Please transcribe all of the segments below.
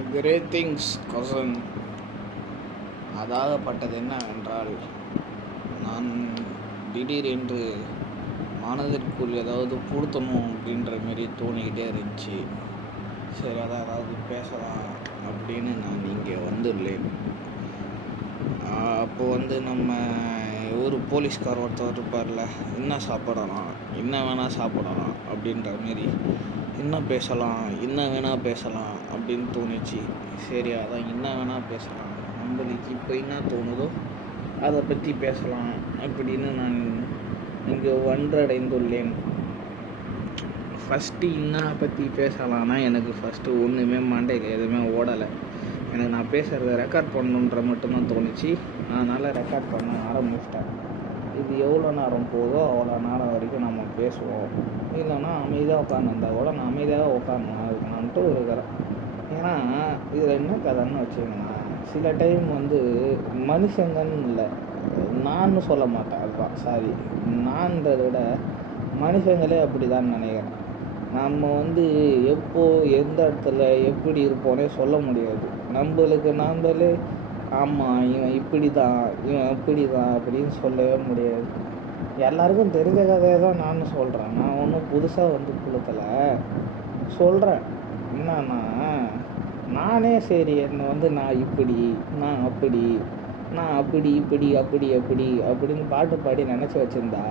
Great things question அதாகப்பட்டது என்னவென்றால் நான் திடீரென்று மனதிற்குள் ஏதாவது பூர்த்தணும் அப்படின்ற மாரி தோணிக்கிட்டே இருந்துச்சு. சரி அதான் ஏதாவது பேசலாம் அப்படின்னு நான் இங்கே வந்துள்ளேன். அப்போ வந்து நம்ம ஒரு போலீஸ்கார் ஒருத்தர் இருப்பார்ல என்ன சாப்பிடலாம் என்ன வேணால் சாப்பிடலாம் அப்படின்ற மாரி என்ன பேசலாம் என்ன வேணால் பேசலாம் அப்படின்னு தோணுச்சு. சரி அதான் என்ன வேணால் பேசலாம். நம்மளுக்கு இப்போ என்ன தோணுதோ அதை பற்றி பேசலாம் அப்படின்னு நான் இங்கே ஒன்றடைந்துள்ளேன். ஃபஸ்ட்டு என்ன பற்றி பேசலான்னா எனக்கு ஃபஸ்ட்டு ஒன்றுமே மண்டையில் எதுவுமே ஓடலை. எனக்கு நான் பேசுகிறத ரெக்கார்ட் பண்ணணுன்ற மட்டும்தான் தோணுச்சு. அதனால் ரெக்கார்ட் பண்ண ஆரம்பிச்சிட்டேன். இது எவ்வளோ நேரம் போதோ அவ்வளோ நேரம் வரைக்கும் நம்ம பேசுவோம். இல்லைன்னா அமைதியாக உட்காந்துருந்தா கூட நான் அமைதியாக உட்காந்து அதுக்கு நான்ட்டு இருக்கிறேன் ஆனால் இதில் என்ன கதைன்னு வச்சுக்கோங்களேன் சில டைம் வந்து மனுஷங்கன்னு இல்லை. நான் சொல்ல மாட்டேன் அதுதான் சாரி நான்றதை விட மனுஷங்களே அப்படி தான் நினைக்கிறேன். நம்ம வந்து எப்போ எந்த இடத்துல எப்படி இருப்போனே சொல்ல முடியாது. நம்மளுக்கு நாம்பளே ஆமாம் இவன் இப்படி தான் இவன் அப்படி தான் அப்படின்னு சொல்லவே முடியாது. எல்லாருக்கும் தெரிஞ்ச கதையை தான் நானும் சொல்கிறேன் நான் ஒன்றும் புதுசாக வந்து குளத்தில் சொல்கிறேன் என்னன்னா நானே சரி என்னை வந்து நான் இப்படி நான் அப்படி நான் அப்படி இப்படி அப்படி அப்படி அப்படின்னு பாட்டு பாடி நினச்சி வச்சுருந்தா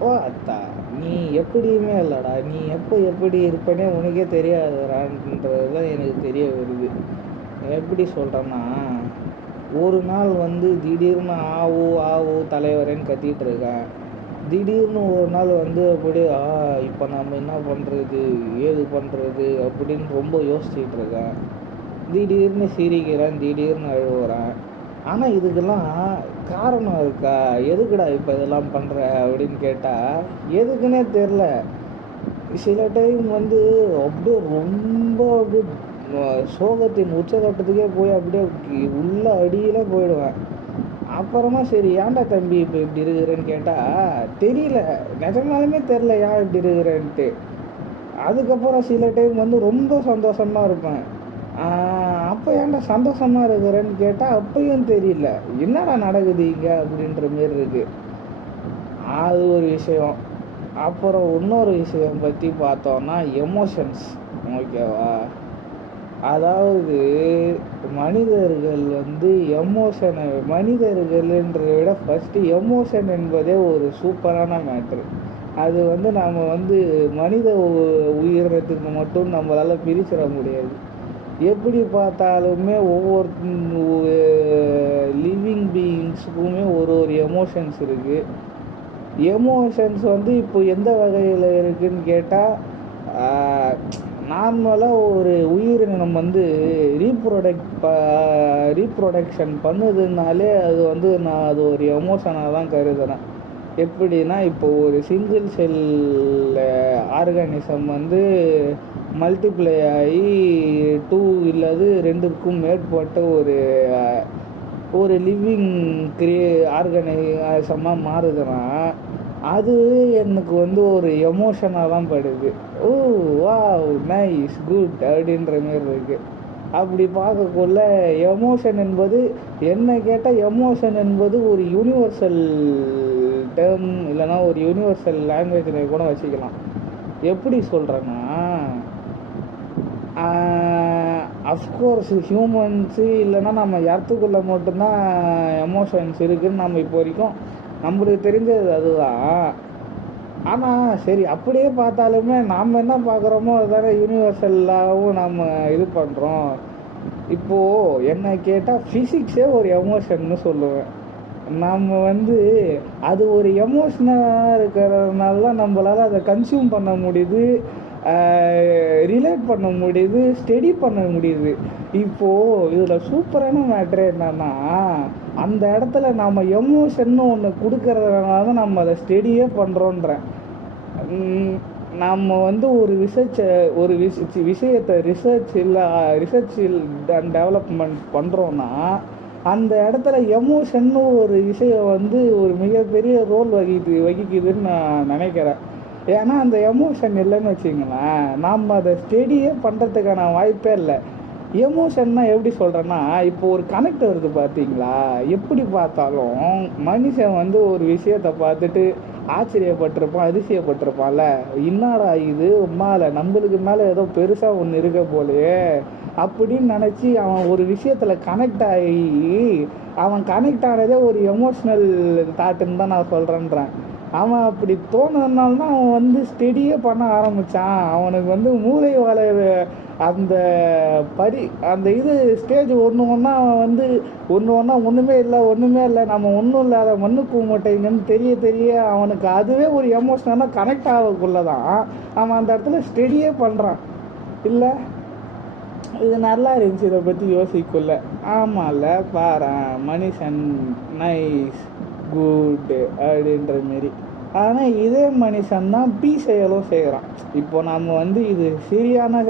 ஓ அத்தா நீ எப்படியுமே இல்லைடா நீ எப்போ எப்படி இருப்பனே உனக்கே தெரியாதுடான்றது தான் எனக்கு தெரிய வருது. எப்படி சொல்கிறேன்னா ஒரு நாள் வந்து திடீர்னு ஆவோ ஆவோ தலைவரேன்னு கத்திகிட்டு இருக்கேன். திடீர்னு ஒரு நாள் வந்து அப்படியே ஆ இப்போ நம்ம என்ன பண்ணுறது ஏது பண்ணுறது அப்படின்னு ரொம்ப யோசிச்சுட்டு இருக்கேன். திடீர்னு சிரிக்கிறேன் திடீர்னு அழுவுறேன். ஆனால் இதுக்கெல்லாம் காரணம் இருக்கா? எதுக்குடா இப்போ இதெல்லாம் பண்ணுற அப்படின்னு கேட்டால் எதுக்குன்னே தெரில சில டைம் வந்து அப்படியே ரொம்ப அப்படியே சோகத்தின் உச்சகட்டத்துக்கே போய் அப்படியே உள்ள அடியில் போயிடுவேன். அப்புறமா சரி ஏன்டா தம்பி இப்போ இப்படி இருக்கிறேன்னு கேட்டால் தெரியல. நிஜமாலுமே தெரில ஏன் இப்படி இருக்கிறேன்ட்டு. அதுக்கப்புறம் சில டைம் வந்து ரொம்ப சந்தோஷமாக இருப்பேன். அப்போ ஏன்டா சந்தோஷமாக இருக்கிறேன்னு கேட்டால் அப்பயும் தெரியல. என்னடா நடக்குது இங்கே? அப்படின்ற மாரி இருக்குது அது ஒரு விஷயம். அப்புறம் இன்னொரு விஷயம் பற்றி பார்த்தோன்னா எமோஷன்ஸ் ஓகேவா? அதாவது மனிதர்கள் வந்து எமோஷனை மனிதர்கள்ன்றதை விட ஃபஸ்ட்டு எமோஷன் என்பதே ஒரு சூப்பரான மேட்ரு அது வந்து நாம் வந்து மனித உயிரினத்துக்கு மட்டும் நம்மளால் பிரிச்சிட முடியாது. எப்படி பார்த்தாலுமே ஒவ்வொரு லிவிங் பீயிங்ஸுக்குமே ஒரு ஒரு எமோஷன்ஸ் இருக்குது எமோஷன்ஸ் வந்து இப்போ எந்த வகையில் இருக்குதுன்னு கேட்டால் நார்மலாக ஒரு உயிரினம் வந்து ரீப்ரொடக்ட் ப ரீப்ரொடக்ஷன் பண்ணுதுனாலே அது வந்து நான் அது ஒரு எமோஷனாக தான் கருதுகிறேன் எப்படின்னா இப்போ ஒரு சிங்கிள் செல் ஆர்கானிசம் வந்து மல்டிப்ளை ஆகி டூ இல்லாது ரெண்டுக்கும் மேற்பட்ட ஒரு ஒரு லிவிங் கிரியே ஆர்கனைசமாக மாறுதுன்னா அது எனக்கு வந்து ஒரு எமோஷனாக தான் படுது. ஓ வா நைஸ் குட் அப்படின்ற மாரி இருக்குது அப்படி பார்க்கக்குள்ள எமோஷன் என்பது என்ன கேட்டால் எமோஷன் என்பது ஒரு யூனிவர்சல் டேர்ம் இல்லைனா ஒரு யூனிவர்சல் லாங்குவேஜில் கூட வச்சுக்கலாம். எப்படி சொல்கிறேன்னா அஃப்கோர்ஸ் ஹியூமன்ஸு இல்லைன்னா நம்ம எர்த்துக்குள்ளே மட்டும்தான் எமோஷன்ஸ் இருக்குதுன்னு நம்ம இப்போ வரைக்கும் நம்மளுக்கு தெரிஞ்சது அதுதான். ஆனால் சரி அப்படியே பார்த்தாலுமே நாம் என்ன பார்க்குறோமோ அதுதானே யூனிவர்சல்லாகவும் நம்ம இது பண்ணுறோம் இப்போது என்ன கேட்டால் ஃபிசிக்ஸே ஒரு எமோஷன்னு சொல்லுவேன். நம்ம வந்து அது ஒரு எமோஷ்னலாக இருக்கிறதுனால தான் நம்மளால் அதை கன்சியூம் பண்ண முடியுது ரிலேட் பண்ண முடியுது ஸ்டடி பண்ண முடியுது. இப்போது இதில் சூப்பரான மேட்ரு என்னன்னா அந்த இடத்துல நம்ம எமோஷன்னு ஒன்று கொடுக்கறதுனால தான் நம்ம அதை ஸ்டெடியே பண்ணுறோன்றேன் நம்ம வந்து ஒரு ரிசர்ச்சை ஒரு விஷ விஷயத்தை ரிசர்ச் இல்லை ரிசர்ச் அண்ட் டெவலப்மெண்ட் பண்ணுறோன்னா அந்த இடத்துல எமோஷன்னு ஒரு விஷயம் வந்து ஒரு மிகப்பெரிய ரோல் வகிக்குது வகிக்குதுன்னு நான் நினைக்கிறேன். ஏன்னா அந்த எமோஷன் இல்லைன்னு வச்சிங்களேன் நாம் அதை ஸ்டெடியே பண்ணுறதுக்கான வாய்ப்பே இல்லை. எமோஷன்னா எப்படி சொல்கிறேன்னா இப்போ ஒரு கனெக்ட் வருது பார்த்தீங்களா? எப்படி பார்த்தாலும் மனுஷன் வந்து ஒரு விஷயத்தை பார்த்துட்டு ஆச்சரியப்பட்டிருப்பான் அதிசயப்பட்டிருப்பான்ல. என்னடா இது? மேலே நம்மளுக்கு மேலே ஏதோ பெருசாக ஒன்று இருக்க போலயே. அப்படின்னு நினச்சி அவன் ஒரு விஷயத்தில் கனெக்ட் ஆகி அவன் கனெக்ட் ஆனதே ஒரு எமோஷ்னல் தாட்டுன்னு தான் நான் சொல்கிறேன்றேன் அவன் அப்படி தோணுனால தான் அவன் வந்து ஸ்டெடியே பண்ண ஆரம்பித்தான் அவனுக்கு வந்து மூளை வள அந்த பரி அந்த இது ஸ்டேஜ் ஒன்று ஒன்றா அவன் வந்து ஒன்று ஒன்றா ஒன்றுமே இல்லை ஒன்றுமே இல்லை நம்ம ஒன்றும் இல்லாத மண்ணுக்கு மாட்டேங்கன்னு தெரிய தெரிய அவனுக்கு அதுவே ஒரு எமோஷ்னலாக கனெக்ட் ஆகக்குள்ள தான் அவன் அந்த இடத்துல ஸ்டெடியே பண்ணுறான் இல்லை? இது நல்லா இருந்துச்சு இதை பற்றி யோசிக்கல ஆமாம்ல பாரு மனுஷன் நைஸ் குட் அப்படின்ற மாரி. ஆனால் இதே மனுஷன் தான் பி செயலும் செய்கிறான் இப்போ நம்ம வந்து இது சரியான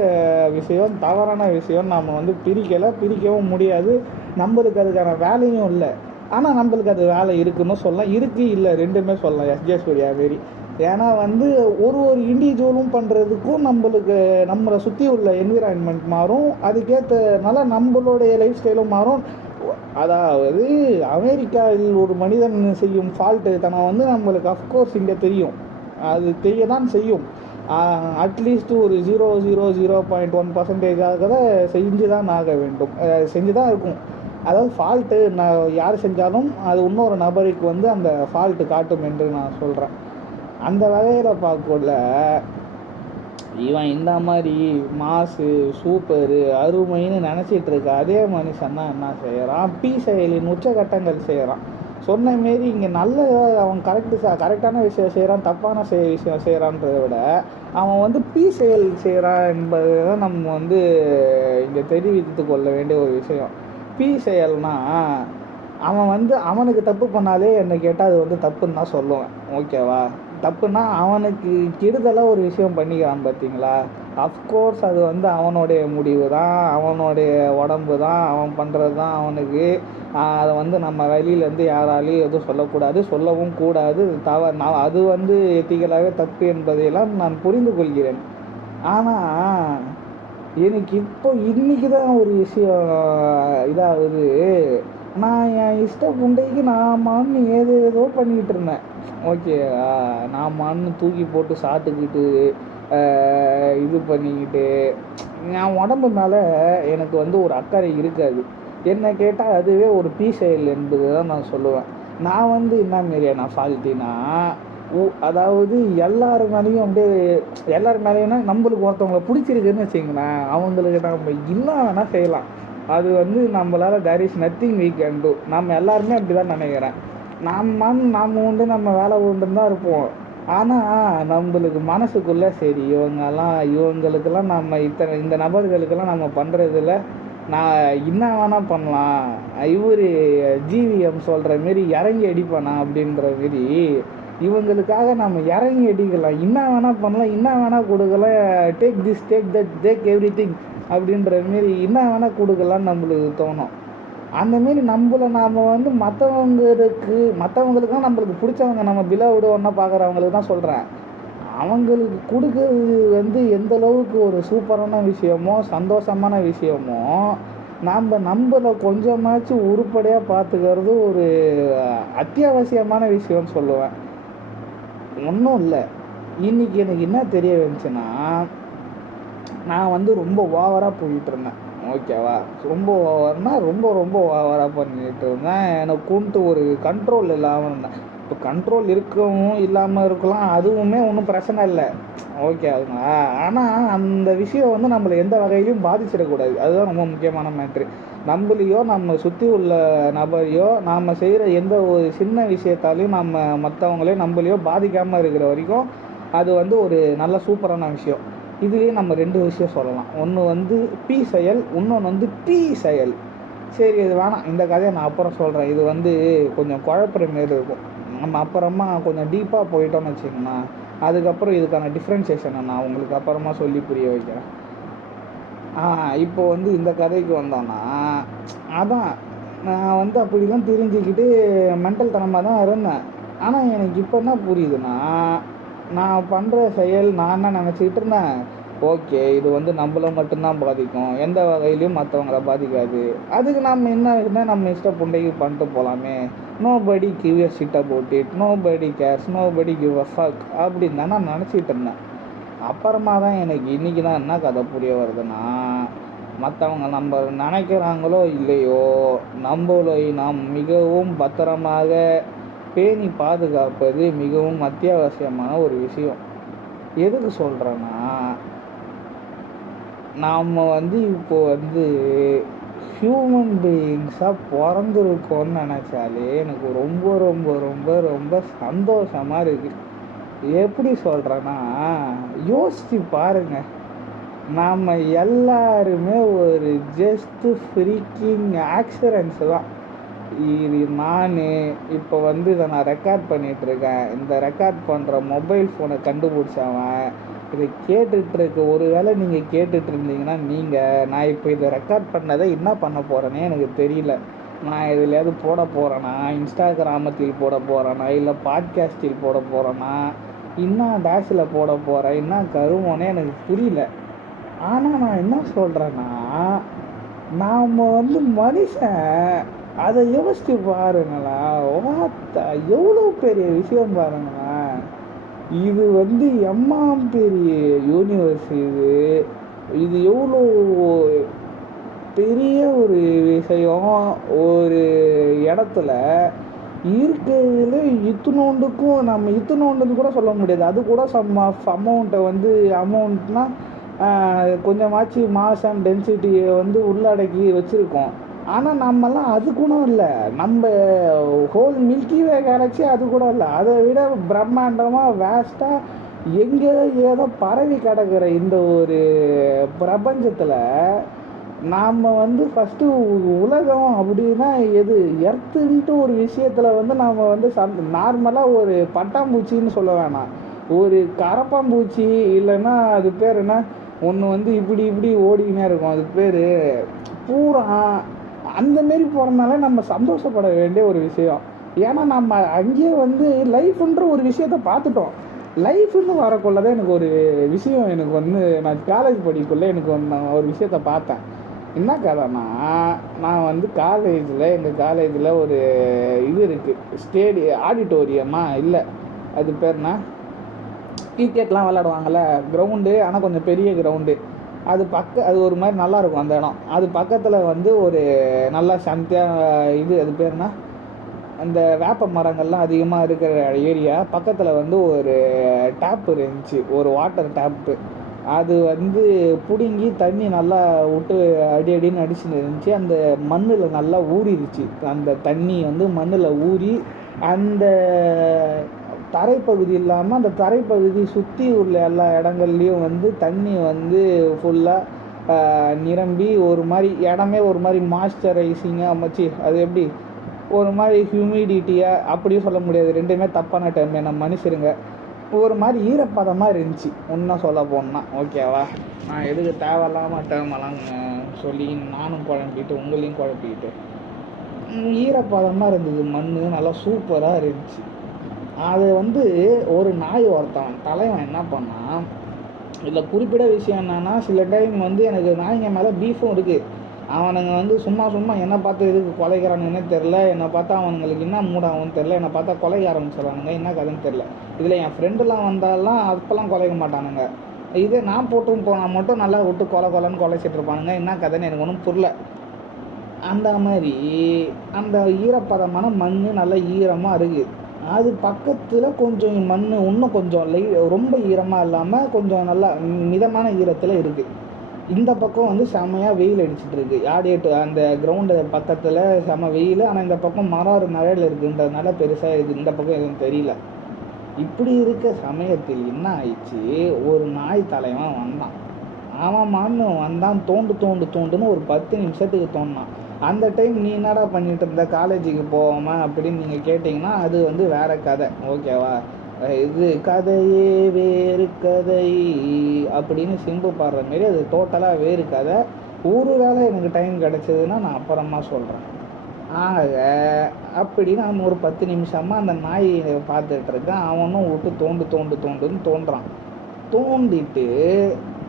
விஷயம் தவறான விஷயம் நாம் வந்து பிரிக்கலை பிரிக்கவும் முடியாது. நம்மளுக்கு அதுக்கான வேலையும் இல்லை. ஆனால் நம்மளுக்கு அது வேலை இருக்குன்னு சொல்லலாம். இருக்குது இல்லை ரெண்டுமே சொல்லலாம். எஸ்ஜே சூர்யா மாரி. ஏன்னா வந்து ஒரு ஒரு இண்டிவிஜுவலும் பண்ணுறதுக்கும் நம்மளுக்கு நம்மளை சுற்றி உள்ள என்விரான்மெண்ட் மாறும். அதுக்கேற்றனால நம்மளுடைய லைஃப் ஸ்டைலும் மாறும். அதாவது அமெரிக்காவில் ஒரு மனிதன் செய்யும் ஃபால்ட்டு தனா வந்து நம்மளுக்கு அஃப்கோர்ஸ் இங்கே தெரியும். அது தெரிய தான் செய்யும் அட்லீஸ்ட் ஒரு zero zero zero point one பர்சன்டேஜாக செஞ்சு தான் ஆக வேண்டும். செஞ்சு தான் இருக்கும். அதாவது ஃபால்ட்டு நான் யார் செஞ்சாலும் அது இன்னொரு நபருக்கு வந்து அந்த ஃபால்ட்டு காட்டும் என்று நான் சொல்கிறேன் அந்த வகையில் பார்க்கல இவன் இந்த மாதிரி மாசு சூப்பரு அருமைன்னு நினச்சிட்டு இருக்க அதே மனுஷன் தான் என்ன செய்கிறான் பி செயலின் உச்சகட்டங்கள் செய்கிறான் சொன்ன மாரி இங்கே நல்ல அவன் கரெக்டு கரெக்டான விஷயம் செய்கிறான் தப்பான செய் விஷயம் செய்கிறான்றதை விட அவன் வந்து பி செயல் செய்கிறான் என்பது தான் நம்ம வந்து இங்கே தெரிவித்து கொள்ள வேண்டிய ஒரு விஷயம். பி செயல்னா அவன் வந்து அவனுக்கு தப்பு பண்ணாலே என்னை கேட்டால் அது வந்து தப்புன்னு தான் சொல்லுவேன். ஓகேவா? தப்புனா அவனுக்கு கெடுதலாக ஒரு விஷயம் பண்ணிக்கிறான் பார்த்தீங்களா அஃப்கோர்ஸ் அது வந்து அவனுடைய முடிவு தான் அவனுடைய உடம்பு தான் அவன் பண்ணுறது தான் அவனுக்கு அதை வந்து நம்ம வெளியிலேருந்து யாராலையும் எதுவும் சொல்லக்கூடாது சொல்லவும் கூடாது. தவ நான் அது வந்து எத்திக்கலாகவே தப்பு என்பதையெல்லாம் நான் புரிந்து கொள்கிறேன். ஆனால் எனக்கு இப்போ இன்னைக்கு தான் ஒரு விஷயம் இதாகுது. நான் என் இஷ்ட புண்டைக்கு நான் மாமி ஏதோ ஏதோ பண்ணிக்கிட்டு இருந்தேன். ஓகே நான் மண்ணு தூக்கி போட்டு சாப்பிட்டுக்கிட்டு இது பண்ணிக்கிட்டு என் உடம்பு மேலே எனக்கு வந்து ஒரு அக்கறை இருக்காது. என்ன கேட்டால் அதுவே ஒரு பீ செயல் என்பது தான் நான் சொல்லுவேன். நான் வந்து என்ன மாரியான ஃபால்ட்டினா அதாவது எல்லாரு மேலேயும் அப்படியே எல்லார் மேலேயும்னா நம்மளுக்கு ஒருத்தவங்கள பிடிச்சிருக்குன்னு வச்சுங்களேன் அவங்களுக்கு நம்ம என்ன வேணால் செய்யலாம். அது வந்து நம்மளால் there is nothing weak and to நம்ம எல்லாருமே அப்படி தான் நினைக்கிறேன். நாம் நாம் உண்டு நம்ம வேலை உண்டுன்னு தான் இருப்போம். ஆனால் நம்மளுக்கு மனசுக்குள்ளே சரி இவங்கெல்லாம் இவங்களுக்கெல்லாம் நம்ம இத்தனை இந்த நபர்களுக்கெல்லாம் நம்ம பண்ணுறதில்ல நான் என்ன வேணால் பண்ணலாம். இவர் ஜிவிஎம் சொல்கிற மாரி இறங்கி அடிப்பானா அப்படின்ற மாரி இவங்களுக்காக நம்ம இறங்கி அடிக்கலாம். என்ன வேணால் பண்ணலாம் என்ன வேணால் கொடுக்கலாம். Take this take that take everything அப்படின்ற மாரி என்ன வேணால் கொடுக்கலான்னு நம்மளுக்கு தோணும். அந்த மாரி நம்மள நாம் வந்து மற்றவங்களுக்கு மற்றவங்களுக்குலாம் நம்மளுக்கு பிடிச்சவங்க நம்ம பிலவுடு ஒன்றா பார்க்குறவங்களுக்கு தான் சொல்கிறேன் அவங்களுக்கு கொடுக்கறது வந்து எந்த அளவுக்கு ஒரு சூப்பரான விஷயமோ சந்தோஷமான விஷயமோ நாம் நம்மளை கொஞ்சமாச்சும் உருப்படியாக பார்த்துக்கிறது ஒரு அத்தியாவசியமான விஷயம்னு சொல்லுவேன். ஒன்றும் இல்லை. இன்னைக்கு எனக்கு என்ன தெரிய வந்துச்சுன்னா நான் வந்து ரொம்ப ஓவராக போயிட்டு இருந்தேன். ஓகேவா ரொம்ப ஓவர்னா ரொம்ப ரொம்ப ஓவராக பண்ணிட்டு இருந்தேன் எனக்கு கொண்டு ஒரு கண்ட்ரோல் இல்லாமல் இருந்தேன் இப்போ கண்ட்ரோல் இருக்கவும் இல்லாமல் இருக்கலாம். அதுவுமே ஒன்றும் பிரச்சனை இல்லை. ஓகே அதுங்களா ஆனால் அந்த விஷயம் வந்து நம்மளை எந்த வகையிலையும் பாதிச்சிடக்கூடாது. அதுதான் ரொம்ப முக்கியமான மேட்ரு நம்மளையோ நம்ம சுற்றி உள்ள நபரையோ நாம் செய்கிற எந்த ஒரு சின்ன விஷயத்தாலையும் நம்ம மற்றவங்களையும் நம்மளையோ பாதிக்காமல் இருக்கிற வரைக்கும் அது வந்து ஒரு நல்ல சூப்பரான விஷயம். இதுலேயே நம்ம ரெண்டு விஷயம் சொல்லலாம். ஒன்று வந்து பி செயல் இன்னொன்று வந்து பி செயல். சரி இது வேணாம். இந்த கதையை நான் அப்புறம் சொல்கிறேன் இது வந்து கொஞ்சம் குழப்புற மாரி இருக்கும். நம்ம அப்புறமா கொஞ்சம் டீப்பாக போயிட்டோம்னு வச்சுக்கோங்களேன் அதுக்கப்புறம் இதுக்கான டிஃப்ரென்சியேஷனை நான் உங்களுக்கு அப்புறமா சொல்லி புரிய வைக்கிறேன். ஆ இப்போ வந்து இந்த கதைக்கு வந்தோன்னா அதான் நான் வந்து அப்படிலாம் தெரிஞ்சுக்கிட்டு மென்டல் தனமாக தான் இருந்தேன். ஆனால் எனக்கு இப்போ என்ன புரியுதுன்னா நான் பண்ணுற செயல் நான் என்ன நினச்சிக்கிட்டு இருந்தேன்? ஓகே இது வந்து நம்மள மட்டும்தான் பாதிக்கும். எந்த வகையிலையும் மற்றவங்கள பாதிக்காது. அதுக்கு நம்ம என்ன என்ன நம்ம இஷ்ட புண்டைக்கு பண்ணிட்டு போகலாமே nobody give a shit about it nobody cares nobody give a fuck அப்படின்னு தான் நான் நினச்சிட்டு இருந்தேன். அப்புறமா தான் எனக்கு இன்றைக்கி தான் என்ன கதை புரிய வருதுன்னா மற்றவங்க நம்ம நினைக்கிறாங்களோ இல்லையோ நம்மளை நாம் மிகவும் பத்திரமாக பேணி பாதுகாப்பது மிகவும் அத்தியாவசியமான ஒரு விஷயம். எதுக்கு சொல்கிறேன்னா நாம் வந்து இப்போ வந்து ஹியூமன் பீயிங்ஸாக பிறந்திருக்கோன்னு நினச்சாலே எனக்கு ரொம்ப ரொம்ப ரொம்ப ரொம்ப சந்தோஷமாக இருக்குது எப்படி சொல்கிறேன்னா யோசித்து பாருங்க. நாம் எல்லாருமே ஒரு ஜஸ்ட்டு ஃப்ரீக்கிங் ஆக்சிடென்ட்ஸ் தான். நான் இப்போ வந்து இதை நான் ரெக்கார்ட் பண்ணிகிட்ருக்கேன் இந்த ரெக்கார்ட் பண்ணுற மொபைல் ஃபோனை கண்டுபிடிச்சவன். இதை கேட்டுட்ருக்கு ஒரு வேளை நீங்கள் கேட்டுட்டு இருந்தீங்கன்னா நீங்கள் நான் இப்போ இதை ரெக்கார்ட் பண்ணதை என்ன பண்ண போகிறேனே எனக்கு தெரியல. நான் எதுலையாவது போட போகிறேனா இன்ஸ்டாகிராமத்தில் போட போகிறேனா இல்லை பாட்காஸ்டில் போட போகிறேனா இன்னும் டேஷில் போட போகிறேன் என்ன கருமோன்னே எனக்கு புரியல. ஆனால் நான் என்ன சொல்கிறேன்னா நாம் வந்து மனுஷன் அதை யோசிச்சு பாருங்களா. வாத்தா எவ்வளோ பெரிய விஷயம் பாருங்களேன் இது வந்து எம்மாம் பெரிய யூனிவர்ஸ் இது. இது எவ்வளோ பெரிய ஒரு விஷயம். ஒரு இடத்துல இருக்கிறதுல இத்தினோண்டுக்கும் நம்ம இத்தினோண்டுன்னு கூட சொல்ல முடியாது. அது கூட சம் அமௌண்ட்டை வந்து அமௌண்ட்னால் கொஞ்சமாச்சு மாஸ் அண்ட் டென்சிட்டியை வந்து உள்ளடக்கி வச்சுருக்கோம். ஆனால் நம்மலாம் அது கூட இல்லை. நம்ம ஹோல் மில்கி வே கேலக்ஸி அது கூட இல்லை. அதை விட பிரம்மாண்டமாக வேஸ்ட்டாக எங்கே ஏதோ பரவி கிடக்கிற இந்த ஒரு பிரபஞ்சத்தில் நாம் வந்து ஃபஸ்ட்டு உலகம் அப்படின்னா எது? எர்த்துன்ட்டு ஒரு விஷயத்தில் வந்து நாம் வந்து சம் நார்மலாக ஒரு பட்டாம்பூச்சின்னு சொல்ல வேணாம். ஒரு கரப்பாம்பூச்சி இல்லைன்னா அது பேர் என்ன? ஒன்று வந்து இப்படி இப்படி ஓடிக்கினே இருக்கும். அது பேர் பூரா அந்த மாரி போகிறதுனால நம்ம சந்தோஷப்பட வேண்டிய ஒரு விஷயம். ஏன்னா நம்ம அங்கேயே வந்து லைஃப்ன்ற ஒரு விஷயத்த பார்த்துட்டோம் லைஃப்னு வரக்குள்ள தான் எனக்கு ஒரு விஷயம் எனக்கு வந்து நான் காலேஜ் படிக்கக்குள்ளே எனக்கு ஒன்று நான் ஒரு விஷயத்த பார்த்தேன். என்ன கதைன்னா நான் வந்து காலேஜில் எங்கள் காலேஜில் ஒரு இது இருக்குது ஸ்டேடி ஆடிட்டோரியமாக இல்லை. அது பேர்னா கிரிக்கெட்லாம் விளாடுவாங்கள்ல கிரவுண்டு ஆனால் கொஞ்சம் பெரிய கிரவுண்டு அது பக்க அது ஒரு மாதிரி நல்லா இருக்கும் அந்த இடம். அது பக்கத்தில் வந்து ஒரு நல்லா சந்தியாக இது அது பேர்னா அந்த வேப்ப மரங்கள்லாம் அதிகமாக இருக்கிற ஏரியா பக்கத்தில் வந்து ஒரு டேப் இருந்துச்சு. ஒரு வாட்டர் டேப்பு அது வந்து பிடுங்கி தண்ணி நல்லா விட்டு அடி அடின்னு அடிச்சுன்னு இருந்துச்சு. அந்த மண்ணில் நல்லா ஊறிடுச்சு அந்த தண்ணி வந்து மண்ணில் ஊறி அந்த தரைப்பகுதி இல்லாமல் அந்த தரைப்பகுதி சுற்றி உள்ள எல்லா இடங்கள்லையும் வந்து தண்ணி வந்து ஃபுல்லாக நிரம்பி ஒரு மாதிரி இடமே ஒரு மாதிரி மாய்ஸ்சரைசிங்காக அமைச்சு அது எப்படி? ஒரு மாதிரி ஹியூமிடிட்டியாக அப்படியும் சொல்ல முடியாது. ரெண்டுமே தப்பான டைம் நம்ம மனுஷருங்க ஒரு மாதிரி ஈரப்பதமாக இருந்துச்சு ஒன்றா சொல்ல போனா. ஓகேவா நான் எதுக்கு தேவையில்லாமல் டேர்மெல்லாம் சொல்லி நானும் குழம்பிட்டு உங்களையும் குழப்பிக்கிட்டு ஈரப்பதமாக இருந்தது மண் நல்லா சூப்பராக இருந்துச்சு. அது வந்து ஒரு நாய் ஒருத்தவன் தலைவன் என்ன பண்ணான் இதில் குறிப்பிட விஷயம் என்னென்னா சில டைம் வந்து எனக்கு நாய்ங்க மேலே பீஃபும் இருக்குது அவனுங்க வந்து சும்மா சும்மா என்னை பார்த்து எதுக்கு கொலைக்கிறானுங்கன்னே தெரில என்னை பார்த்தா அவனுங்களுக்கு என்ன மூடாகும்னு தெரில என்னை பார்த்தா கொலைக்க ஆரம்பிச்சிடறானுங்க. என்ன கதைன்னு தெரில இதில் என் ஃப்ரெண்டுலாம் வந்தாலாம் அப்போல்லாம் கொலைக்க மாட்டானுங்க. இதே நான் போட்டும் போனால் மட்டும் நல்லா விட்டு கொலை கொலைன்னு கொலைச்சிட்டு இருப்பானுங்க. என்ன கதைன்னு எனக்கு ஒன்றும் புரியல. அந்த மாதிரி அந்த ஈரப்பதமான மண் நல்லா ஈரமாக இருக்குது அது பக்கத்தில் கொஞ்சம் மண் இன்னும் கொஞ்சம் லை ரொம்ப ஈரமாக இல்லாமல் கொஞ்சம் நல்லா மிதமான ஈரத்தில் இருக்குது இந்த பக்கம் வந்து செமையாக வெயில் அடிச்சிட்டு இருக்கு. ஆடியேட்டு அந்த கிரவுண்டு பக்கத்தில் செம வெயில் ஆனால் இந்த பக்கம் மரம் நிழல் இருக்குன்றதுனால பெருசாக இருக்குது இந்த பக்கம் எதுவும் தெரியல. இப்படி இருக்க சமயத்தில் என்ன ஆயிடுச்சு? ஒரு நாய் தலைவன் வந்தான். அவன் மான்னு வந்தான் தோண்டு தோண்டு தோண்டுன்னு ஒரு பத்து நிமிஷத்துக்கு தோண்டினான். அந்த டைம் நீ என்னடா பண்ணிட்டு இருந்த? காலேஜுக்கு போகாம அப்படின்னு நீங்கள் கேட்டிங்கன்னா அது வந்து வேற கதை. ஓகேவா இது கதையே வேறு கதை. அப்படின்னு சிம்பு பாடுற மாரி அது டோட்டலாக வேறு கதை. ஒரு வேளை எனக்கு டைம் கிடச்சதுன்னா நான் அப்புறமா சொல்கிறேன் ஆக அப்படி நான் ஒரு பத்து நிமிஷமாக அந்த நாய் பார்த்துட்டு இருக்கேன். அவனும் விட்டு தோண்டு தோண்டு தோண்டுன்னு தோன்றான். தோண்டிட்டு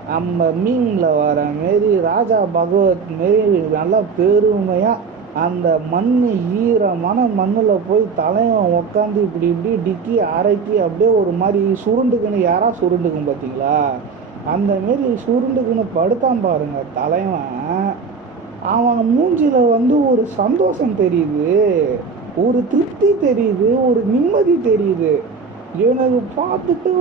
நம்ம மீனில் வர மாரி ராஜா பகவத் மாரி நல்லா பெருமையாக அந்த மண் ஈரமான மண்ணில் போய் தலைவன் உக்காந்து இப்படி இப்படி டிக்கி அரைக்கி அப்படியே ஒரு மாதிரி சுருண்டுக்குன்னு யாரா சுருண்டுக்கும் பார்த்தீங்களா அந்த மாரி சுருண்டுக்குன்னு படுத்தான் பாருங்க தலைவன். அவன் மூஞ்சியில் வந்து ஒரு சந்தோஷம் தெரியுது ஒரு திருப்தி தெரியுது ஒரு நிம்மதி தெரியுது. எனக்கு பார்த்துட்டு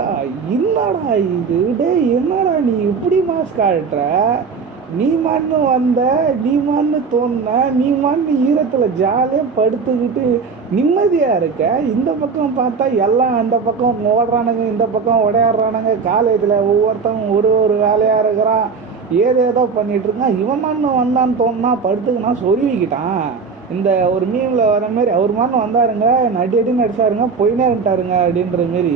பார்த்தா என்னடா இது? டே என்னடா நீ இப்படி மாஸ்க் ஆடுற நீ மண்ணு வந்த நீ மண்ணு தோணுன நீ மண்ணு ஈரத்தில் ஜாலியாக படுத்துக்கிட்டு நிம்மதியாக இருக்க? இந்த பக்கம் பார்த்தா எல்லாம் அந்த பக்கம் ஓடுறானுங்க இந்த பக்கம் உடையாடுறானுங்க. காலேஜில் ஒவ்வொருத்தவங்க ஒரு ஒரு வேலையாக இருக்கிறான். ஏதேதோ ஏதோ இருக்கான் இவன் மண்ணு வந்தான்னு தோணுனா படுத்துக்கினா சொல்லிக்கிட்டான் இந்த ஒரு மீனில் வர மாதிரி அவர் மண்ணு வந்தாருங்க நடி அடி நடிச்சாருங்க போயினே இருந்துட்டாருங்க அப்படின்ற மாரி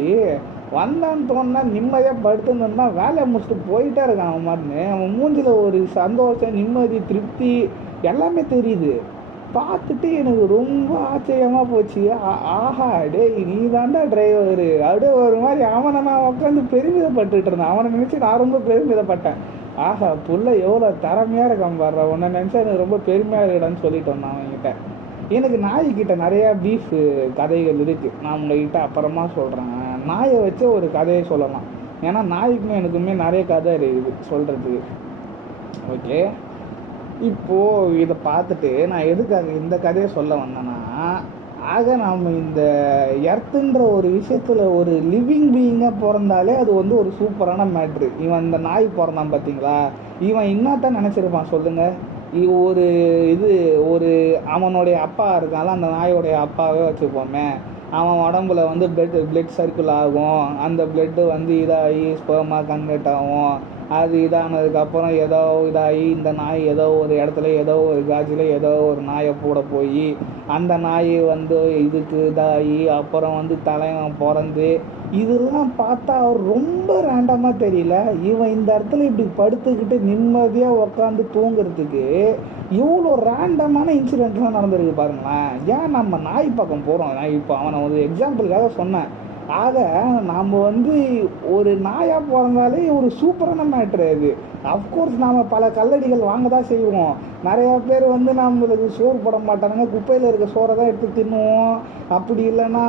வந்தான்னு தோணுனா நிம்மதியாக படுத்துருந்தா வேலையை முடிச்சுட்டு போயிட்டே இருக்கான் அவன் மண்ணு அவன் மூஞ்சில் ஒரு சந்தோஷம் நிம்மதி திருப்தி எல்லாமே தெரியுது. பார்த்துட்டு எனக்கு ரொம்ப ஆச்சரியமாக போச்சு. ஆ- ஆஹா டே நீ தாண்டா டிரைவரு அப்படியே ஒரு மாதிரி அவனை நான் உட்காந்து பெருமிதப்பட்டுட்டு இருந்தேன். அவனை நினச்சி நான் ரொம்ப பெருமிதப்பட்டேன். ஆஹா புள்ள எவ்வளோ திறமையாக இருக்கான் பாடுற உன்னை நினச்சா எனக்கு ரொம்ப பெருமையாக இருக்கடான்னு சொல்லிட்டு வந்தான் அவன்கிட்ட. எனக்கு நாய்கிட்ட நிறையா பீஃப் கதைகள் இருக்குது நான் உங்ககிட்ட அப்புறமா சொல்கிறேன் நாயை வச்சு ஒரு கதையை சொல்லலாம். ஏன்னா நாய்க்குமே எனக்குமே நிறைய கதை இருக்குது சொல்கிறதுக்கு ஓகே இப்போது இதை பார்த்துட்டு நான் எதுக்காக இந்த கதையை சொல்ல வந்தேன்னா ஆக நாம் இந்த எர்த்துன்ற ஒரு விஷயத்தில் ஒரு லிவிங் பீயிங்காக பிறந்தாலே அது வந்து ஒரு சூப்பரான மேட்ரு இவன் இந்த நாய் பிறந்தான் பார்த்தீங்களா? இவன் என்னத்தான் நினச்சிருப்பான் சொல்லுங்கள் ஒரு இது ஒரு அவனுடைய அப்பா இருக்கான்ல அந்த நாயோடைய அப்பாவே வச்சுப்போமே. அவன் உடம்புல வந்து பிளட் பிளட் சர்க்குல் ஆகும். அந்த பிளட்டு வந்து இதாகி ஸ்பெர்மா கன்வெர்ட் ஆகும். அது இதானதுக்கப்புறம் ஏதோ இதாகி இந்த நாய் ஏதோ ஒரு இடத்துல ஏதோ ஒரு காட்சியில் ஏதோ ஒரு நாயை போட போய் அந்த நாய் வந்து இதுக்கு இதாகி அப்புறம் வந்து தலைவன் பிறந்து இதெல்லாம் பார்த்தா அவர் ரொம்ப ரேண்டமாக தெரியல. இவன் இந்த இடத்துல இப்படி படுத்துக்கிட்டு நிம்மதியாக உக்காந்து தூங்குறதுக்கு இவ்வளோ ரேண்டமான இன்சிடென்ட்லாம் நடந்திருக்கு பாருங்களேன். ஏன் நம்ம நாய் பக்கம் போகிறோம் நான் இப்போ அவனை ஒரு எக்ஸாம்பிளுக்காக சொன்னேன். ஆக நாம் வந்து ஒரு நாயாக பிறந்தாலே ஒரு சூப்பரான மேட்ரு அது அஃப்கோர்ஸ் நாம் பல கல்லடிகள் வாங்க தான் செய்வோம். நிறையா பேர் வந்து நம்மளுக்கு சோறு போட மாட்டானுங்க. குப்பையில் இருக்க சோறை தான் எடுத்து தின்னுவோம். அப்படி இல்லைன்னா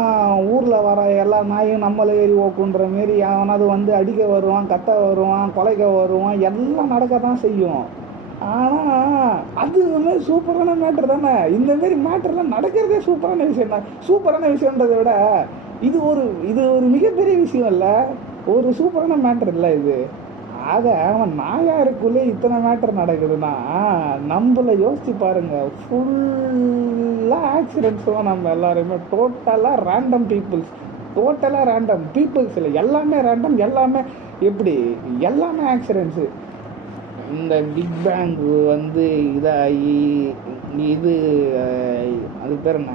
ஊரில் வர எல்லா நாயும் நம்மளை ஏறி ஓக்குன்ற மாரி அவனாவது வந்து அடிக்க வருவான் கத்த வருவான் கொலைக்க வருவான். எல்லாம் நடக்க தான் செய்யும் ஆனால் அதுவுமே சூப்பரான மேட்ரு தானே. இந்த மாரி மேட்டர்லாம் நடக்கிறதே சூப்பரான விஷயம் தான் சூப்பரான விஷயன்றதை விட இது ஒரு இது ஒரு மிகப்பெரிய விஷயம் இல்லை ஒரு சூப்பரான மேட்ரு இல்லை இது. ஆக அவன் நாயாருக்குள்ளே இத்தனை மேட்டர் நடக்குதுன்னா நம்மளை யோசிச்சு பாருங்கள் ஃபுல்லாக ஆக்சிடென்ட்ஸ் தான் நம்ம எல்லாருமே. டோட்டலாக ரேண்டம் பீப்புள்ஸ் டோட்டலாக ரேண்டம் பீப்புள்ஸ் இல்லை. எல்லாமே ரேண்டம் எல்லாமே எப்படி? எல்லாமே ஆக்சிடென்ட்ஸு இந்த பிக் பேங்கு வந்து இதாகி இது அது பேர் என்ன?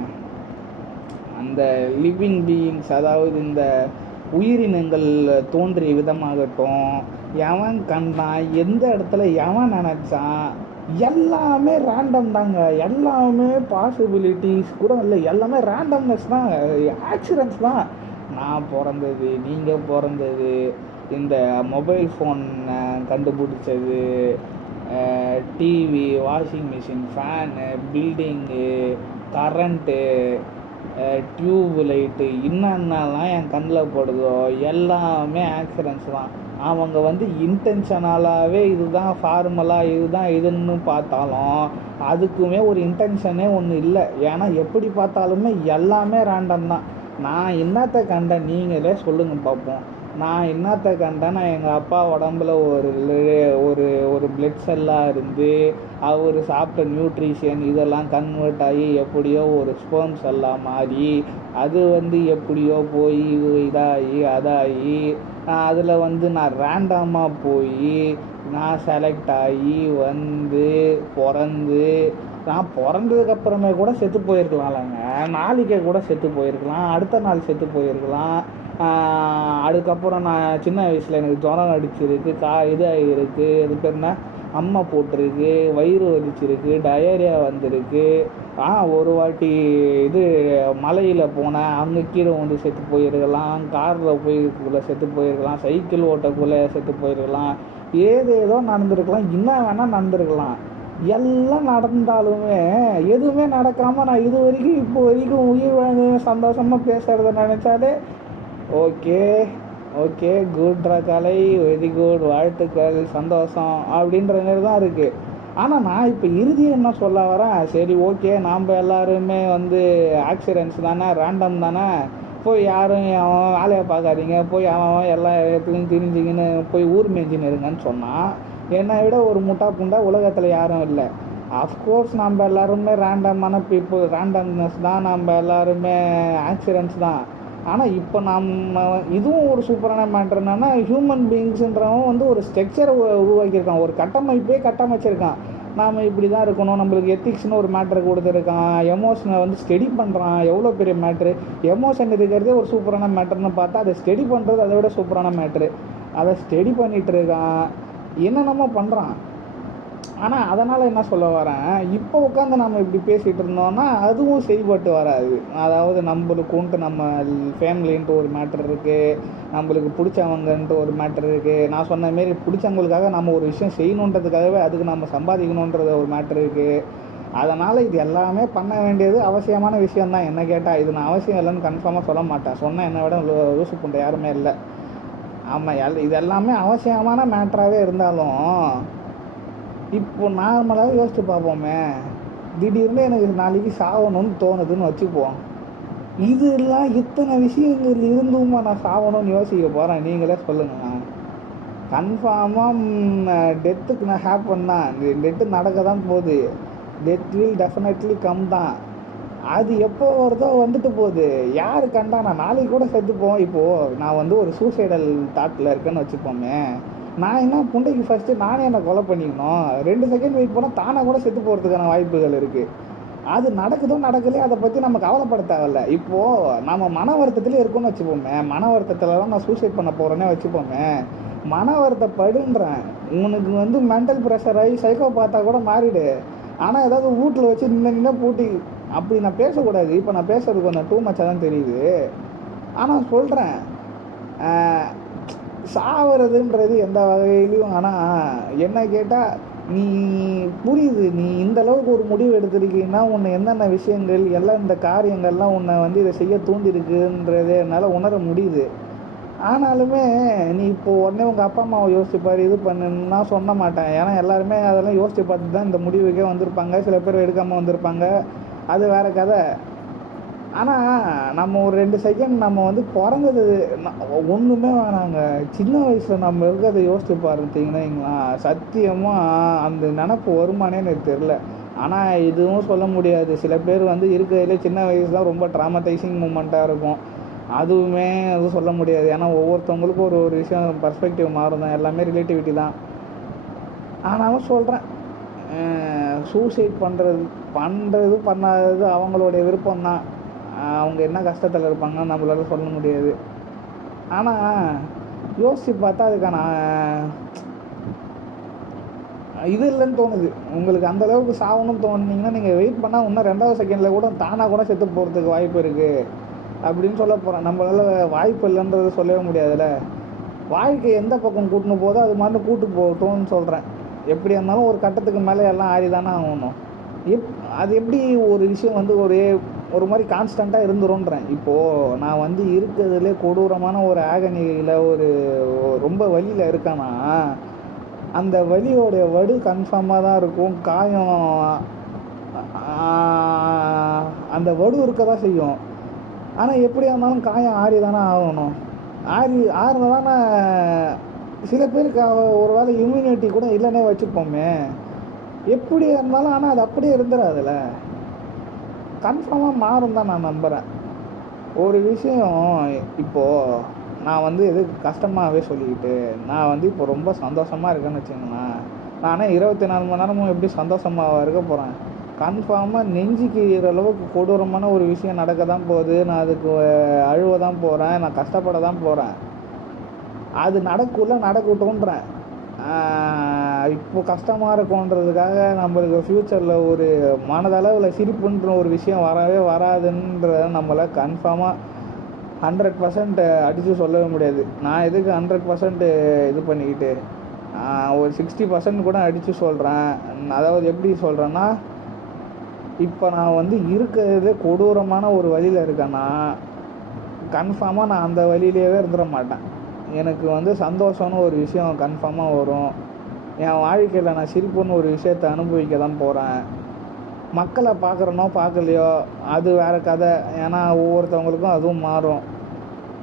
அந்த லிவிங் பீயிங்ஸ் அதாவது இந்த உயிரினங்கள் தோன்றிய விதமாகட்டும் எவன் கண்டான் எந்த இடத்துல எவன் நினச்சான் எல்லாமே ரேண்டம் தாங்க. எல்லாமே பாசிபிலிட்டிஸ் கூட இல்லை எல்லாமே ரேண்டம்னஸ் தான் ஆக்சிடென்ட்ஸ் தான். நான் பிறந்தது நீங்கள் பிறந்தது இந்த மொபைல் ஃபோன் கண்டுபிடிச்சது TV washing machine fan building current tube light என்னென்னலாம் என் கண்ணில் படுதோ எல்லாமே ஆக்சிடென்ட்ஸ் தான். அவங்க வந்து இன்டென்ஷனலாகவே இதுதான் ஃபார்மலாக இதுதான் இதுன்னு பார்த்தாலும் அதுக்குமே ஒரு இன்டென்ஷனே ஒன்று இல்லை. ஏன்னா எப்படி பார்த்தாலுமே எல்லாமே ரேண்டம் தான். நான் என்னத்தை கண்டேன் நீங்களே சொல்லுங்கள் பார்ப்போம் நான் என்னத்த கண்டேன் நான் எங்கள் அப்பா உடம்புல ஒரு ஒரு ஒரு பிளட் செல்லாக இருந்து அவர் சாப்பிட்ட நியூட்ரிஷன் இதெல்லாம் கன்வெர்ட் ஆகி எப்படியோ ஒரு ஸ்போம் செல்லாக மாறி அது வந்து எப்படியோ போய் இதாகி அதாகி நான் அதில் வந்து நான் ரேண்டமாக போய் நான் செலக்ட் ஆகி வந்து பிறந்து நான் பிறந்ததுக்கு அப்புறமே கூட செத்து போயிருக்கலாம்லங்க. நாளைக்கே கூட செத்து போயிருக்கலாம். அடுத்த நாள் செத்து போயிருக்கலாம். அதுக்கப்புறம் நான் சின்ன வயசில் எனக்கு ஜுரம் அடிச்சிருக்கு கா இதாகிருக்கு அது பேர் என்ன? அம்மை போட்டிருக்கு வயிறு வலிச்சிருக்கு டயரியா வந்திருக்கு. ஆ ஒரு வாட்டி இது மலையில் போனேன். அங்கே கீழே வந்து செத்து போயிருக்கலாம். காரில் போயிருக்குள்ளே செத்து போயிருக்கலாம். சைக்கிள் ஓட்டக்குள்ளே செத்து போயிருக்கலாம். ஏது ஏதோ நடந்திருக்கலாம். என்ன வேணால் நடந்திருக்கலாம். எல்லாம் நடந்தாலுமே எதுவுமே நடக்காமல் நான் இது வரைக்கும் இப்போ வரைக்கும் உயிர் வாழ்ந்து சந்தோஷமாக பேசுகிறத நினச்சாலே ஓகே ஓகே குட்ரா கலை வெரி குட் வாழ்த்துக்கள் சந்தோஷம் அப்படின்ற மாதிரி தான் இருக்குது ஆனால் நான் இப்போ இறுதி என்ன சொல்ல வரேன் சரி ஓகே நாம் எல்லாருமே வந்து ஆக்சிடென்ட்ஸ் தானே ரேண்டம் தானே போய் யாரும் அவன் வேலையை பார்க்காதீங்க போய் அவன் அவன் எல்லா இடத்துலையும் திரிஞ்சிக்கின்னு போய் ஊர் மேய்ஞ்சின்னு இருங்கன்னு சொன்னான் என்னை விட ஒரு முட்டா புண்டா உலகத்தில் யாரும் இல்லை. அஃப்கோர்ஸ் நம்ம எல்லாருமே ரேண்டமான பீப்புள் ரேண்டம்னஸ் தான் நம்ம எல்லாருமே ஆக்சிடென்ட்ஸ் தான். ஆனால் இப்போ நம்ம இதுவும் ஒரு சூப்பரான மேட்ரு என்னன்னா ஹியூமன் பீயிங்ஸுன்றவன் வந்து ஒரு ஸ்ட்ரக்சரை உருவாக்கியிருக்கான். ஒரு கட்டமைப்பே கட்டமைச்சிருக்கான். நாம் இப்படி தான் இருக்கணும். நம்மளுக்கு எத்திக்ஸ்னு ஒரு மேட்ரு கொடுத்துருக்கான். எமோஷனை வந்து ஸ்டடி பண்ணுறான் எவ்வளோ பெரிய மேட்ரு எமோஷன் இருக்கிறதே ஒரு சூப்பரான மேட்ருன்னு பார்த்தா அதை ஸ்டடி பண்ணுறது அதை விட சூப்பரான மேட்ரு அதை ஸ்டடி பண்ணிகிட்டு இருக்கான். என்னென்னமோ பண்ணுறான் ஆனால் அதனால் என்ன சொல்ல வரேன்? இப்போ உட்காந்து நம்ம இப்படி பேசிகிட்டு இருந்தோம்னா அதுவும் செய்பட்டு வராது. அதாவது நம்மளுக்குன்ட்டு நம்ம ஃபேமிலின்ட்டு ஒரு மேட்ரு இருக்குது நம்மளுக்கு பிடிச்சவங்கன்ட்டு ஒரு மேட்ரு இருக்குது நான் சொன்ன மாரி பிடிச்சவங்களுக்காக நம்ம ஒரு விஷயம் செய்யணுன்றதுக்காகவே அதுக்கு நம்ம சம்பாதிக்கணுன்றது ஒரு மேட்ரு இருக்குது அதனால் இது எல்லாமே பண்ண வேண்டியது அவசியமான விஷயந்தான் என்ன கேட்டால் இது நான் அவசியம் இல்லைன்னு கன்ஃபார்மாக சொல்ல மாட்டேன். சொன்னால் என்னை விட லூ- லூசு புண்டை யாருமே இல்லை. ஆமாம் எல் இது எல்லாமே அவசியமான மேட்ராகவே இருந்தாலும் இப்போ நார்மலாக யோசிச்சு பார்ப்போமே. திடீர்னு எனக்கு நாளைக்கு சாகணும்னு தோணுதுன்னு வச்சுப்போம் இதெல்லாம் இத்தனை விஷயங்கள் இருந்துமா நான் சாகணும்னு யோசிக்க போகிறேன் நீங்களே சொல்லுங்க. கன்ஃபார்மாக டெத்துக்கு நான் ஹேப்பன் தான் டெத்து நடக்க தான் போகுது. டெத் வில் டெஃபினெட்லி கம் தான். அது எப்போ வருதோ வந்துட்டு போகுது. யார் கண்டா நான் நாளைக்கு கூட செத்துப்போம். இப்போது நான் வந்து ஒரு சூசைடல் தாட்டில் இருக்கேன்னு வச்சுப்போமே. நான் என்ன புண்டைக்கு ஃபஸ்ட்டு நானே என்னை கொலை பண்ணிக்கணும்? ரெண்டு செகண்ட் வெயிட் பண்ணால் தானாக கூட செத்து போகிறதுக்கான வாய்ப்புகள் இருக்குது அது நடக்குதோ நடக்கலையோ அதை பற்றி நம்ம கவலைப்பட தேவையில்ல. இப்போது நம்ம மன வருத்தத்திலே இருக்கோம்னு வச்சுப்போமே மன வருத்தத்தில் தான் நான் சூசைட் பண்ண போகிறேன்னே வச்சுப்போமே மன வருத்தப்படுன்றேன். உனக்கு வந்து மென்டல் ப்ரெஷர் ஆகி சைக்கோ பார்த்தா கூட மாறிடு. ஆனால் ஏதாவது வீட்டில் வச்சு நின்று நின்று பூட்டி அப்படி நான் பேசக்கூடாது. இப்போ நான் பேசுறது கொஞ்சம் டூ மச்சாக தான் தெரியுது. ஆனால் சொல்கிறேன் சாவறதுன்றது எந்த வகையிலையும் ஆனால் என்ன கேட்டால் நீ புரியுது. நீ இந்த அளவுக்கு ஒரு முடிவு எடுத்திருக்கீங்கன்னா உன்னை என்னென்ன விஷயங்கள் எல்லாம் இந்த காரியங்கள்லாம் உன்னை வந்து இதை செய்ய தூண்டிருக்குன்றதே என்னால் உணர முடியுது. ஆனாலுமே நீ இப்போ உடனே உங்கள் அப்பா அம்மாவை யோசிச்சுப்பார் இது பண்ணுன்னா சொல்ல மாட்டேன். ஏன்னா எல்லாருமே அதெல்லாம் யோசித்து பார்த்து தான் இந்த முடிவுக்கே வந்திருப்பாங்க. சில பேர் எடுக்காமல் வந்திருப்பாங்க. அது வேற கதை. ஆனால் நம்ம ஒரு ரெண்டு செகண்ட் நம்ம வந்து பிறந்தது ஒன்றுமே வேணாங்க. சின்ன வயசில் நம்ம இருக்கிறத யோசிச்சு பார்த்தீங்கன்னா சத்தியமாக அந்த நினப்பு வருமானே எனக்கு தெரில ஆனால் இதுவும் சொல்ல முடியாது. சில பேர் வந்து இருக்கிறதுலே சின்ன வயசு தான் ரொம்ப ட்ராமடைசிங் மூமெண்ட்டாக இருக்கும். அதுவுமே அது சொல்ல முடியாது. ஏன்னா ஒவ்வொருத்தவங்களுக்கும் ஒரு ஒரு விஷயம் பர்ஸ்பெக்டிவ் மாறும் தான் எல்லாமே ரிலேட்டிவிட்டி தான். ஆனாலும் சொல்கிறேன் சூசைட் பண்ணுறது பண்ணுறது பண்ணாதது அவங்களுடைய விருப்பம் தான் அவங்க என்ன கஷ்டத்தில் இருப்பாங்கன்னு நம்மளால சொல்ல முடியாது. ஆனால் யோசித்து பார்த்தா அதுக்கான இது இல்லைன்னு தோணுது. உங்களுக்கு அந்த அளவுக்கு சாகணும்னு தோணுனீங்கன்னா நீங்கள் வெயிட் பண்ணால் இன்னும் ரெண்டாவது செகண்டில் கூட தானாக கூட செத்து போகிறதுக்கு வாய்ப்பு இருக்குது அப்படின்னு சொல்ல போகிறேன் நம்மளால் வாய்ப்பு இல்லைன்றது சொல்லவே முடியாதுல்ல. வாழ்க்கை எந்த பக்கம் கூட்டினு போதோ அது மாதிரி கூட்டு போகட்டும்னு சொல்கிறேன் எப்படி இருந்தாலும் ஒரு கட்டத்துக்கு மேலே எல்லாம் ஆறி தானே ஆகணும். எப் அது எப்படி ஒரு விஷயம் வந்து ஒரே ஒரு மாதிரி கான்ஸ்டண்ட்டாக இருந்துரும்ன்றேன். இப்போது நான் வந்து இருக்கிறதுலே கொடூரமான ஒரு ஆகனியில் ஒரு ரொம்ப வழியில் இருக்கேன்னா அந்த வலியோடைய வடு கன்ஃபார்மாக தான் இருக்கும். காயம் அந்த வடு இருக்க தான் செய்யும். ஆனால் எப்படியா இருந்தாலும் காயம் ஆறி தானே ஆகணும். ஆறி ஆறுனா தானே சில பேருக்கு ஒரு வேளை இம்யூனிட்டி கூட இல்லைன்னே வச்சுப்போமே. எப்படி இருந்தாலும் ஆனால் அது அப்படியே இருந்துடாதுல்ல கன்ஃபார்மாக மாறும் தான் நான் நம்புகிறேன் ஒரு விஷயம் இப்போது நான் வந்து எது கஷ்டமாகவே சொல்லிக்கிட்டு நான் வந்து இப்போ ரொம்ப சந்தோஷமாக இருக்கேன்னு வச்சுங்களேன் நானே இருபத்தி நாலு மணி நேரமும் எப்படி சந்தோஷமாக இருக்க போகிறேன் கன்ஃபார்மாக நெஞ்சுக்கு அளவுக்கு கொடூரமான ஒரு விஷயம் நடக்க தான் போகுது. நான் அதுக்கு அழுவ தான் போகிறேன் நான் கஷ்டப்பட தான் போகிறேன் அது நடக்குள்ள நடக்கட்டும்ன்றேன். இப்போ கஷ்டமாக இருக்குன்றதுக்காக நம்மளுக்கு ஃப்யூச்சரில் ஒரு மனதளவில் சிரிப்புன்ற ஒரு விஷயம் வரவே வராதுன்றத நம்மளை கன்ஃபார்மாக ஹண்ட்ரட் பர்சன்ட் அடித்து சொல்லவே முடியாது. நான் எதுக்கு ஹண்ட்ரட் பர்சன்ட் இது பண்ணிக்கிட்டு? ஒரு சிக்ஸ்டி பர்சன்ட் கூட அடித்து சொல்கிறேன் அதாவது எப்படி சொல்கிறேன்னா இப்போ நான் வந்து இருக்கிறதே கொடூரமான ஒரு வழியில் இருக்கேன்னா கன்ஃபார்மாக நான் அந்த வழியிலேயே இருந்துட மாட்டேன். எனக்கு வந்து சந்தோஷம்னு ஒரு விஷயம் கன்ஃபார்மாக வரும். என் வாழ்க்கையில் நான் சிரிப்புன்னு ஒரு விஷயத்தை அனுபவிக்க தான் போகிறேன் மக்களை பார்க்குறனோ பார்க்கலையோ அது வேறு கதை. ஏன்னா ஒவ்வொருத்தவங்களுக்கும் அதுவும் மாறும்.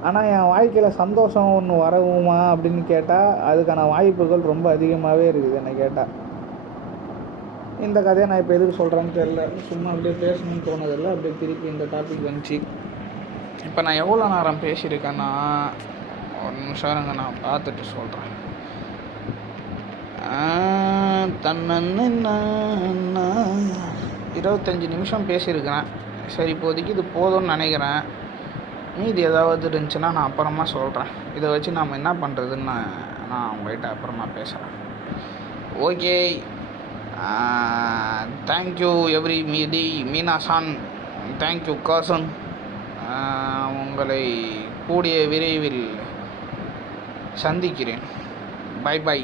ஆனால் என் வாழ்க்கையில் சந்தோஷம் ஒன்று வரவுமா அப்படின்னு கேட்டால் அதுக்கான வாய்ப்புகள் ரொம்ப அதிகமாகவே இருக்குது என்னை கேட்டால் இந்த கதையை நான் இப்போ எதுக்கு சொல்கிறேன்னு தெரில சும்மா அப்படியே பேசணும்னு தோணுதில்ல. அப்படியே திருப்பி இந்த டாபிக் வந்துச்சு. இப்போ நான் எவ்வளோ நேரம் பேசியிருக்கேன்னா ஒரு நிமிஷம் நான் பார்த்துட்டு சொல்கிறேன் தன்னன்னா இருபத்தஞ்சி நிமிஷம் பேசியிருக்கிறேன். சரி இப்போதைக்கு இது போதும்னு நினைக்கிறேன். மீதி ஏதாவது இருந்துச்சுன்னா நான் அப்புறமா சொல்கிறேன் இதை வச்சு நாம் என்ன பண்ணுறதுன்னு நான் நான் உங்கள்கிட்ட அப்புறமா பேசுகிறேன் ஓகே. தேங்க்யூ எவ்ரி மீதி மீனாசான். தேங்க்யூ காசன் உங்களை கூடிய விரைவில் சந்திக்கிறேன். By by